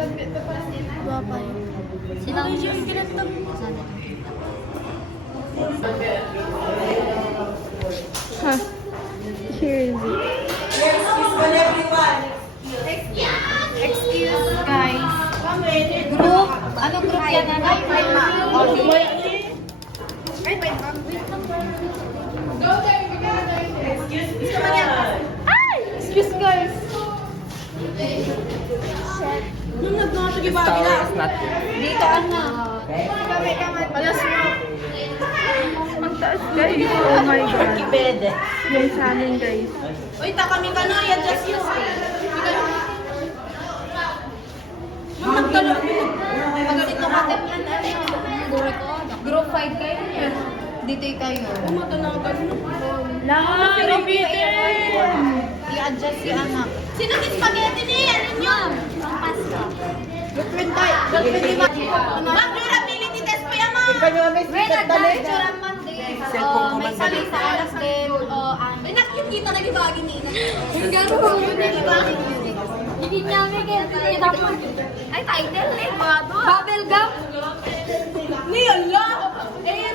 Guwapa yun. Sinang yung kinatang. Ha. Cheers. Excuse guys. Group? Ano group yan? Excuse guys. Nung nag-noto yung bagay na. Dito ano? Alas mo. Ang taas guys. Oh my God. Kibede. Yung sa amin guys. Uy, kami ka na. I-adjust yun. Magtalo. Magalit na katim yan. Group 5 kayo yan. Dito kayo. Matanagan mo. I-adjust si anak. Sino yung spaghetti niya? Ano nyo? Ang pasta. Gagawin tayo. Ma'am, durability test pa yan, ma'am. Wait, nagdala man din. May sabi sa alas din. Ay, nakikita na yung bagay ni Ina. Hindi niya may kaya ay, title eh. Bubble gum. Ni Allah! Eh,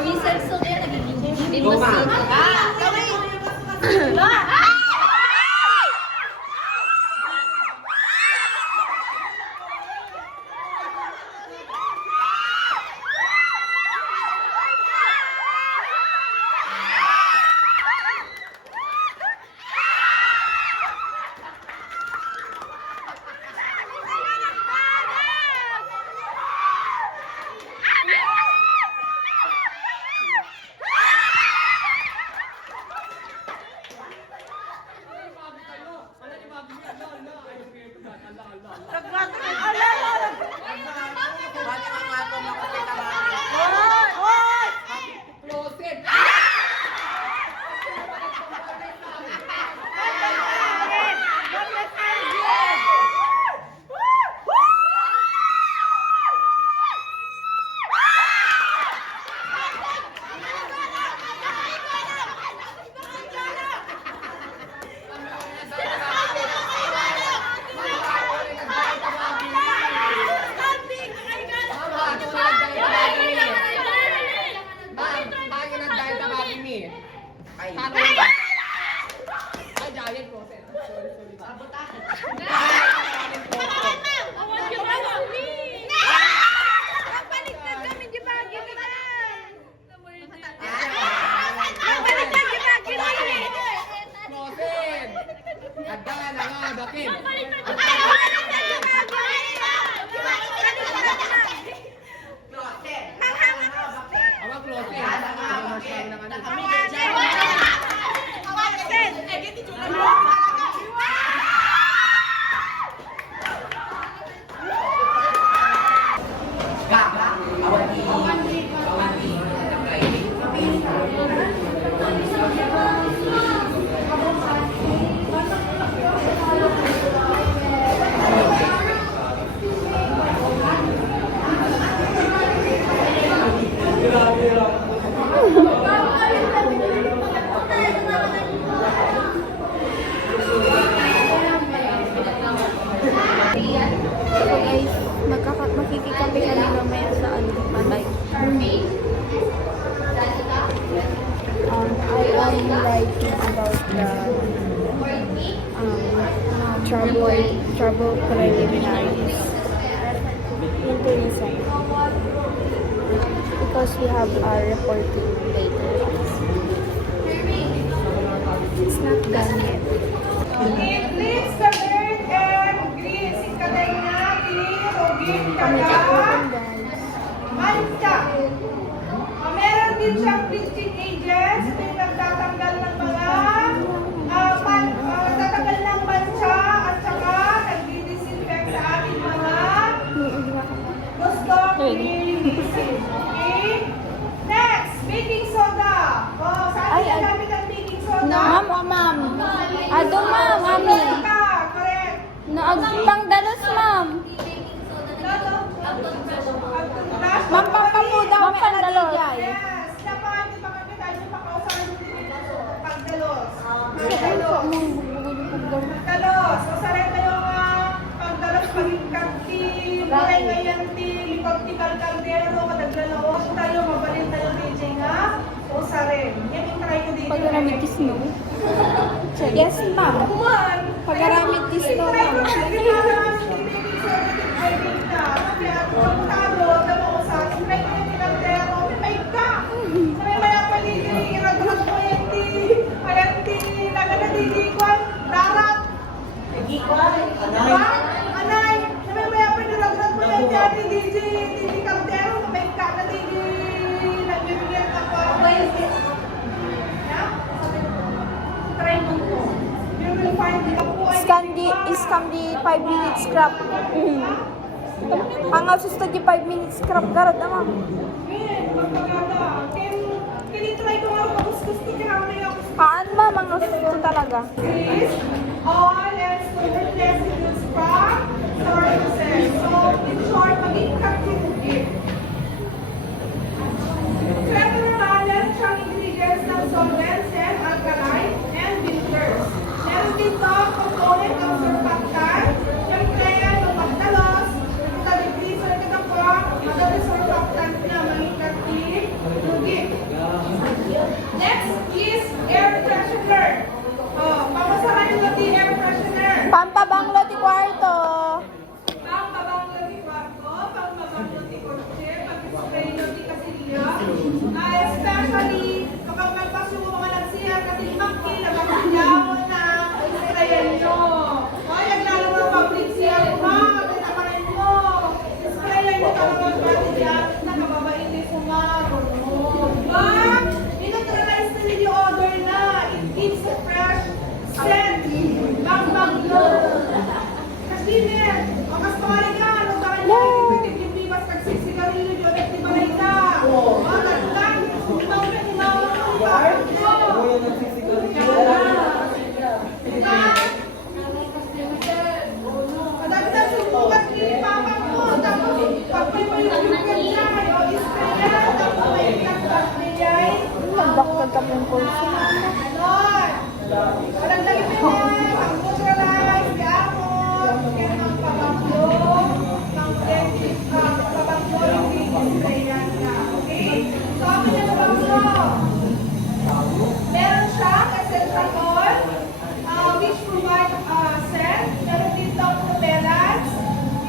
Research so kaya naging Ada na nga, bakit? So guys, makikikape kami mamaya sa ano, patay. I am writing about the trouble preliminaries. Interesting. Because we have our reporting later. It's not done yet. Please submit and green si Kadena, green o green Kami kaga. kapunan guys. Mancha. Meron din siyang bleaching agents. Ito yung nagtatanggal ng mga nagtatanggal ng mancha at saka nagdi-disinfect sa ating mga gusto linisin. Okay? Next, baking soda. Oh, saan Ay, ginagamit ang baking soda? Ma'am, ma'am. Ado ma'am, mami. Correct. Pangdalos ma'am. Ma'am, pampamuda Ma'am, may analigay. Yes, dapat di ba kami tayo makausap pagdalos. Pagdalos. O sareta yung pagdalos maging kanti, buhay ngayon ti, lipag ti kaldero, kadaglalawos tayo, mabalin tayo DJ nga. O sare, yan yung try ko dito. Pagaramid ti snow. Yes, ma'am. Kuman. Pagaramid ti snow, ma'am. Scam di 5 minutes scrap. Ang asusta di 5 minutes scrap garad na ma'am. Haan ma'am, ang asusta talaga. All and student residents from services. So, in short, maging kaktibugi. Further balance ang ingredients ng solvents and alkaline and bitters. Meron dito component ng surfactant. Siyempre yan, yung pagdalos, magdadegreaser ka na po, magdadagreaser surfactant na maging kaktibugi. Next is air freshener. Pamasarayan natin yung air freshener. Pampabanglo ti kwarto. Pampabanglo di kwarto, pampabanglo di kotse, pag-spray nyo di kasilya. Especially, kapag magpaso mo mga nagsiya, katilmakki, nagpasilyawan na, sprayan nyo. O, yung lalo mo public siya, magkatamarin mo. Sprayan nyo kapag magpasilya, nakababain din sumaro. But, in-neutralize na yung odor na. It gives a fresh scent. Pampabanglo. Kasi din, makas pamali ka, ano ba kayo? Yung bibas kagsisigarilyo yun, at tibalay ka. O, naglang, ibaw na ibaw mo, ibaw Madagdag subukat ni papa mo, tapos pagpay mo yung ganyan, o isprayan, tapos may nagpapayay. Nagdaktag ka pong pulso. Ganon. Walang dagipin, pang-neutralize, gamot, kaya magpapablo, pang-pabablo yung isprayan ka. Okay? So, ako na pabablo. Meron siyang essential oil, which provide scent. Meron dito propellants,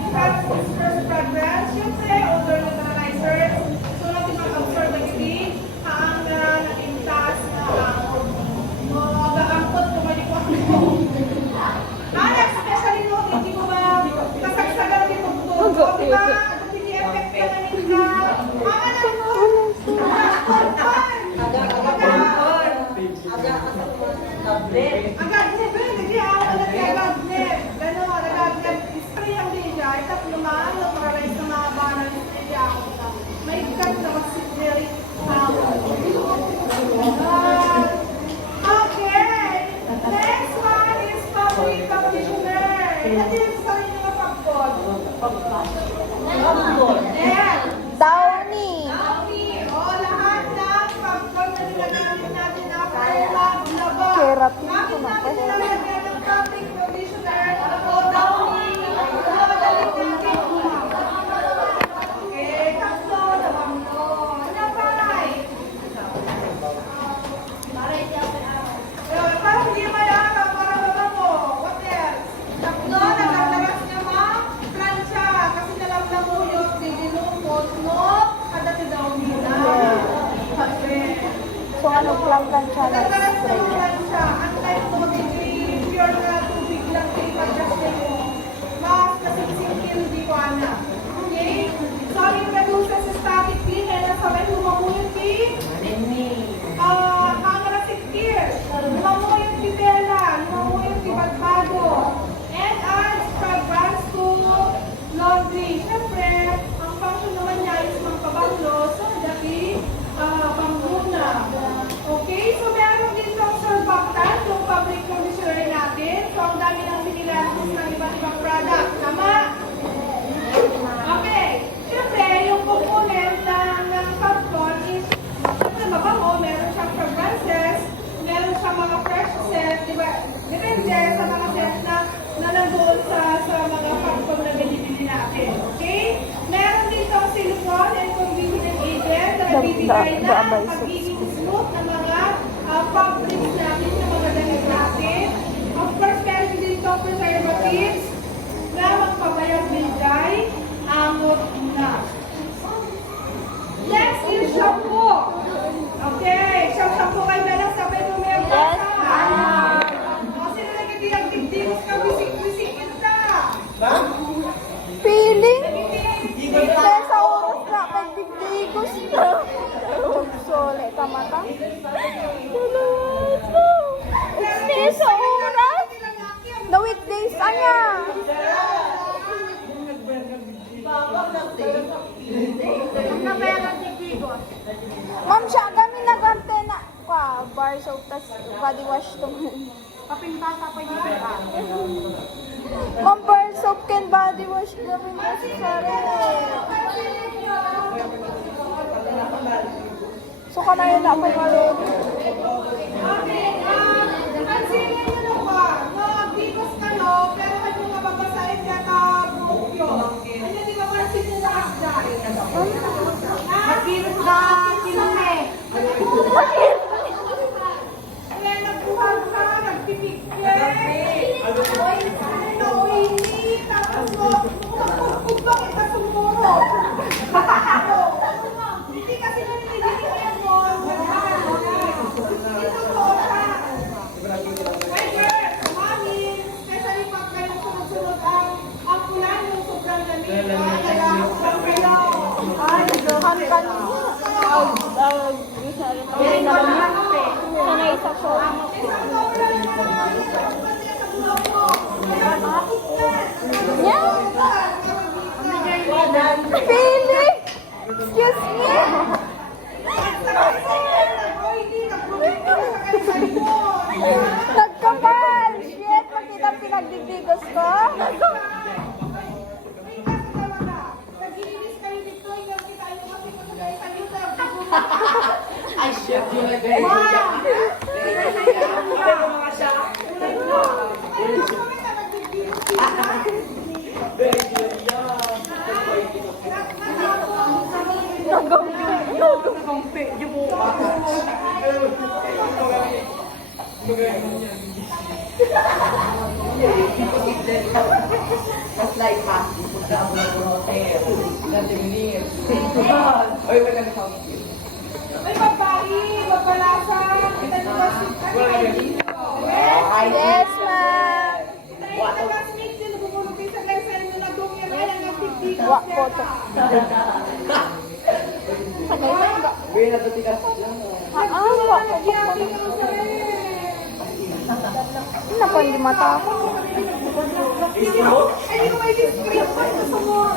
enhances first fragrance, siyempre, odor neutralizers. So, natin mag-absorb ang ibig, ang naging taas na ang angkot, kumalikwak mo. Grabe ko Bakit na natin pa. lalagyan ng fabric conditioner o downy? Madali natin. Okay, tatlo, dalawamlo. Ano pa, Ray? Para hindi malata, para mabango. What else? Tatlo, nagagalas niya ma-plancha. Kasi nalamlang mo yung didinupos mo. Kadati daw nila. Okay. So, ano plan siya na Nagagalas spray? mo plancha. Unlike mo, pure na tubig lang pinipag-gas mo. Mas nasiksik hindi ko anak. Okay? So, yung reduces static clean, na sabay humamuyot Congress years. Lumamuyot si Bella, lumamuyot si Bagbago. And our scrub brands to laundry. Siyempre, ang function naman niya is magpabanglo, so dati pangguna. Okay, so meron din itong surfactant, yung fabric conditioner natin. So, ang dami ng similarity ng iba't ibang product. Tama? Okay. Siyempre, yung component ng popcorn is mabango, meron siyang fragrances, meron siyang mga fresh set, di ba? Depende sa mga set na nandoon sa mga popcorn na binibili natin. Okay? Meron din itong silicone and convenient agent na nagbibigay na pagiging smooth ng mga fabrics natin, ng mga damit natin. Of course, meron din itong preservatives na magpabayag din dry, angot na. Next is shampoo. Okay, shampoo kayo na lang sabay numero Yes, ka. O, sino nagkitiyag-tigtimos ka, wisik-wisikin ka. Feeling? Kaya sa oras na pagdigdigos na. Sole, kamata? Hindi sa oras. The weekdays, anya. Ma'am, siya kami nag-antena. Bar soap, tas body wash to. Kapintasa pa yung iba. Ma'am, bar soap can body wash gawin kasi sorry. So, ka na yun ako malod. Okay, pansinin nyo na ba? No, bigos kayo, pero kayo mababasahin ka na bukyo. Ano di ba pansin nyo na asday? Nagbiros na kinume. Kaya nagbuhag ka, nagpipigil. Ano, hindi, tapos mo, bakit ka sumuro? Hindi kasi naninigilan mo. Ito po, my girl, mami, especially pag kayo sunod-sunod ang ulan, yung sobrang lamig, nag-aakbang kayo. Ay, dohan ka na. Sanay sa show. Yeah. Feeling? Excuse me? Nagkapal! Shit! Makita pinagdigdigos ko? Ay, chef, yun na guys. Mas like pasti, punta ako ng hotel. Nanti minit. Oy, wala na kami. May babae, mabalasa, kita nyo ba si Yes, ma'am. Wak po to. Sanay sa iba. Uy, natutikas lang. Wak po to. Ano pa hindi mata ako? Ay, ko may discreet pa sa mo.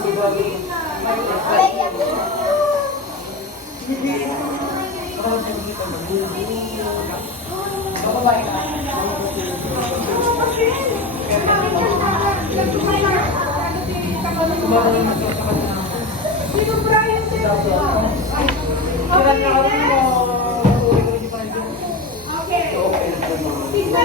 Sino Brian Okay. Tignan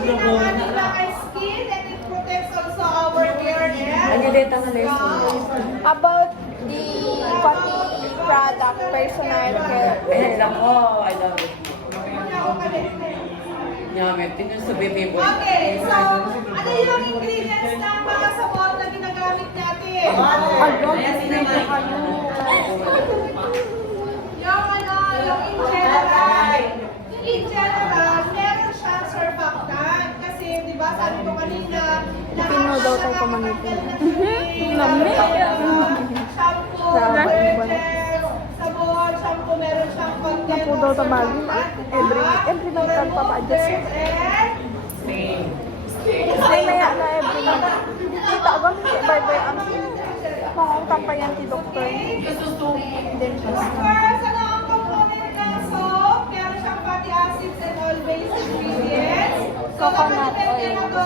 din ang ating mga skin and it protects also our hair Ano and dito nga lang? About the Coty product, personal care. Ayan lang ko. I love it. Ako kalit. Nyamit. Tingnan sa baby boy. Okay, so ano yung ingredients ng mga sabon na ginagamit natin? Yung in general, meron siyang surfactant. Kasi, di ba, sabi ko kanina, Pino daw tayo kumangitin. Lamig! Shampoo, detergents, sabon, shampoo, meron siyang content. Napo daw tamagi. Every night ka pa-adjust. Ay, maya na every night. Kita agam si Bye-bye ang pangungtang pa yan si Doktor. Of course, ano ang component ng soap? Meron siyang fatty acids and oil-based ingredients. So, Coconut depende oil. na to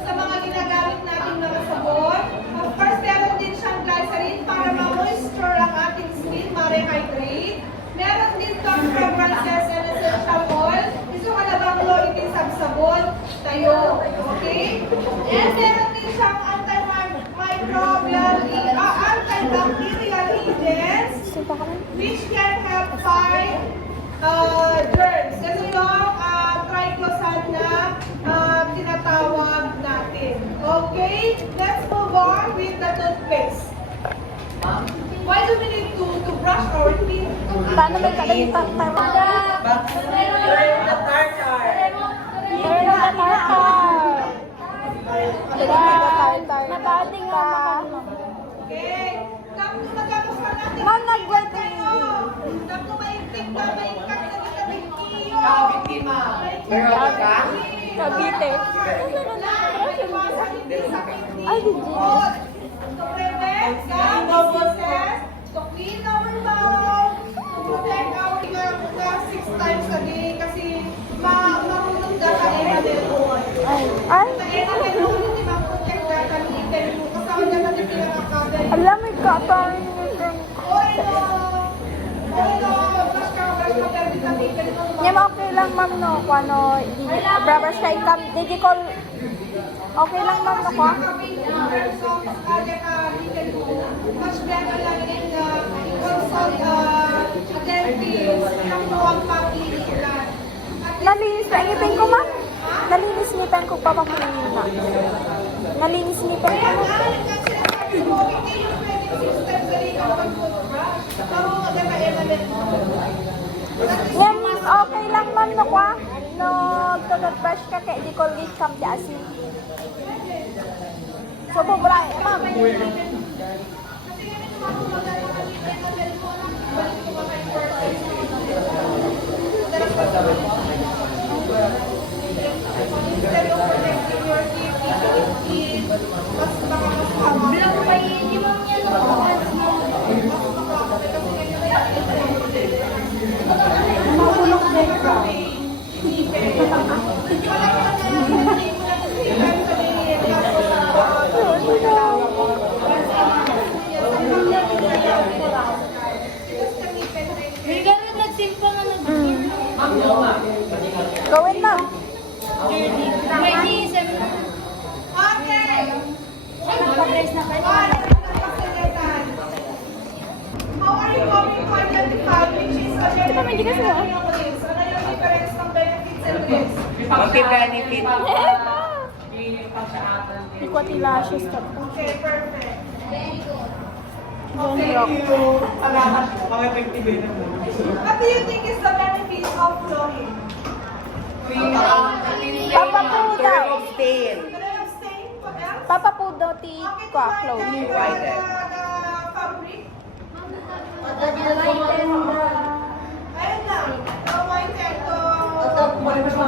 sa mga ginagamit nating mga sabon. Of course, meron din siyang glycerin para ma-moisture ang ating skin, ma-rehydrate. Meron din itong fragrances and essential oil. Gusto ka na bang loitin sa sabon? Tayo. Okay? And meron din siyang antibacterial agents Simpa ka lang. which can help fight germs. Kasi yung triclosan na tinatawag natin. Okay? Let's move on with the toothpaste. Why do we need to brush our teeth? Paano may kalimutan tayo? Meron na tartar. Meron na tartar. Nabading ka. Okay. Kapag magkakaroon natin. Ma'am, nag-whitening. Kapag maigting ka, maigkat na kita ng kiyo. Biktima. Meron ka? Cavite. Ay, hindi. To prevent some diseases, to clean our mouth, to protect our mga 6 times a day kasi marunong ka sa enamel oil. Ay. Sa enamel oil, hindi ma-protect ka sa ngipin mo. Kasama niya natin pinakakagal. Alam, may katarin nito. Oil brush ka, pero di sa ngipin mo. Yan, okay lang, ma'am, no? Kung ano, brush kay Cam. Did you call? Okay lang, ma'am, no? Kwa? Much better lang in consult a dentist yung huwag pag-inilan. Nalinis na ngipin ko, ma'am. Nalinis ngipin ko pa pakinig na. Nalinis ngipin ko. Yan, okay lang, ma'am, no? Kwa? No, toothbrush ka kay di Colgate Cap di asin. So, bubray, ma'am. Black pa yun, di ba niya May gano'n nagsimpa nga Gawin, ma'am. May diesel. Okay. Nag-press na kayo. How are you going to identify which is a benefit and ano yung risk? Ano yung difference ng benefits and risks? Magti-benefit. Di ko tilashes ka po. Okay, perfect. Okay. What do you think is the benefit of flooring? Papa po daw. Stain. Can I abstain? What else? Papa po daw ti Okay, ko clothes. the fabric. Ayun na. The white and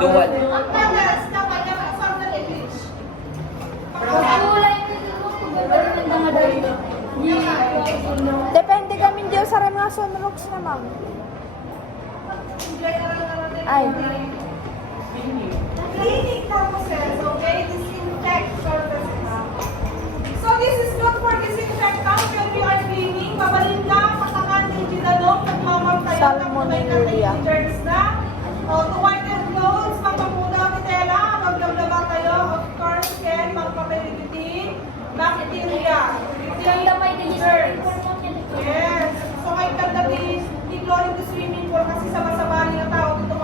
Duwan. ang panas na kanya from the English. Kulay na dito. Depende kami diyo sa mga sunrooks na, ma'am. Ay. Cleaning purposes, okay? Disinfect surfaces. So this is good for disinfectant when we are cleaning. Babalin lang, patakan ng ginalong, nagmamartayan ng may Salmonella. germs na. To whiten clothes, pampapunaw ni tela, Sir. Yes. So may kagdabi, i-chlorine to swimming pool kasi sama-sama rin ang tao dito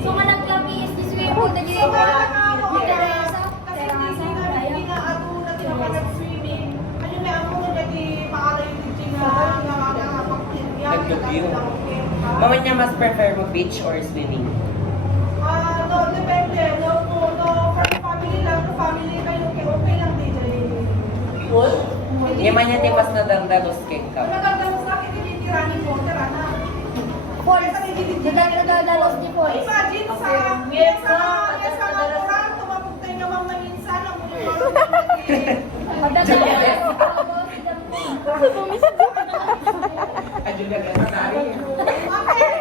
So, manang kami is this way po na So kaya nga ako kasi hindi na ako na tinapagat swimming. Ano may ako na di maala yung teaching na Nag-review. Mama niya mas prefer mo beach or swimming? No, depende. No, for family lang. For family kayo, okay lang din. Hindi man niya di mas nadandalos kay ka. Maganda mo sa akin, tinitiranin mo, tira na. Paul, nadadalos niyo po. Imagine sa natural, tumapog tayo naman maninsan ang mga Okay.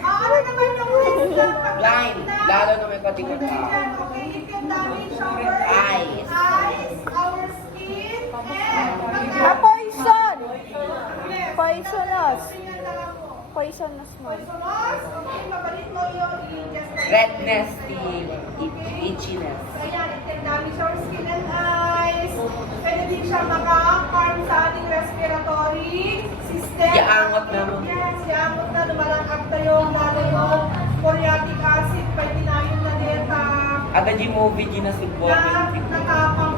Ano naman yung risk na Blind. Lalo na may patikot ka. Okay, it can damage our Eyes. our skin, and Ma-poison! Yes. Poisonous. Tingnan lang ako. Poisonous mo. Poisonous, okay, mabalik mo yun, i-just Redness, itchiness. Ayan, it can damage our skin and eyes. Pwede din siya maka-harm sa ating respiratory system. Yaangot na mo. Yes, yaangot na. Lumalangkap na yung lalo yung uriatic acid. Pwede na yung naneta. Agad yung movie ginasugbo. Na natapang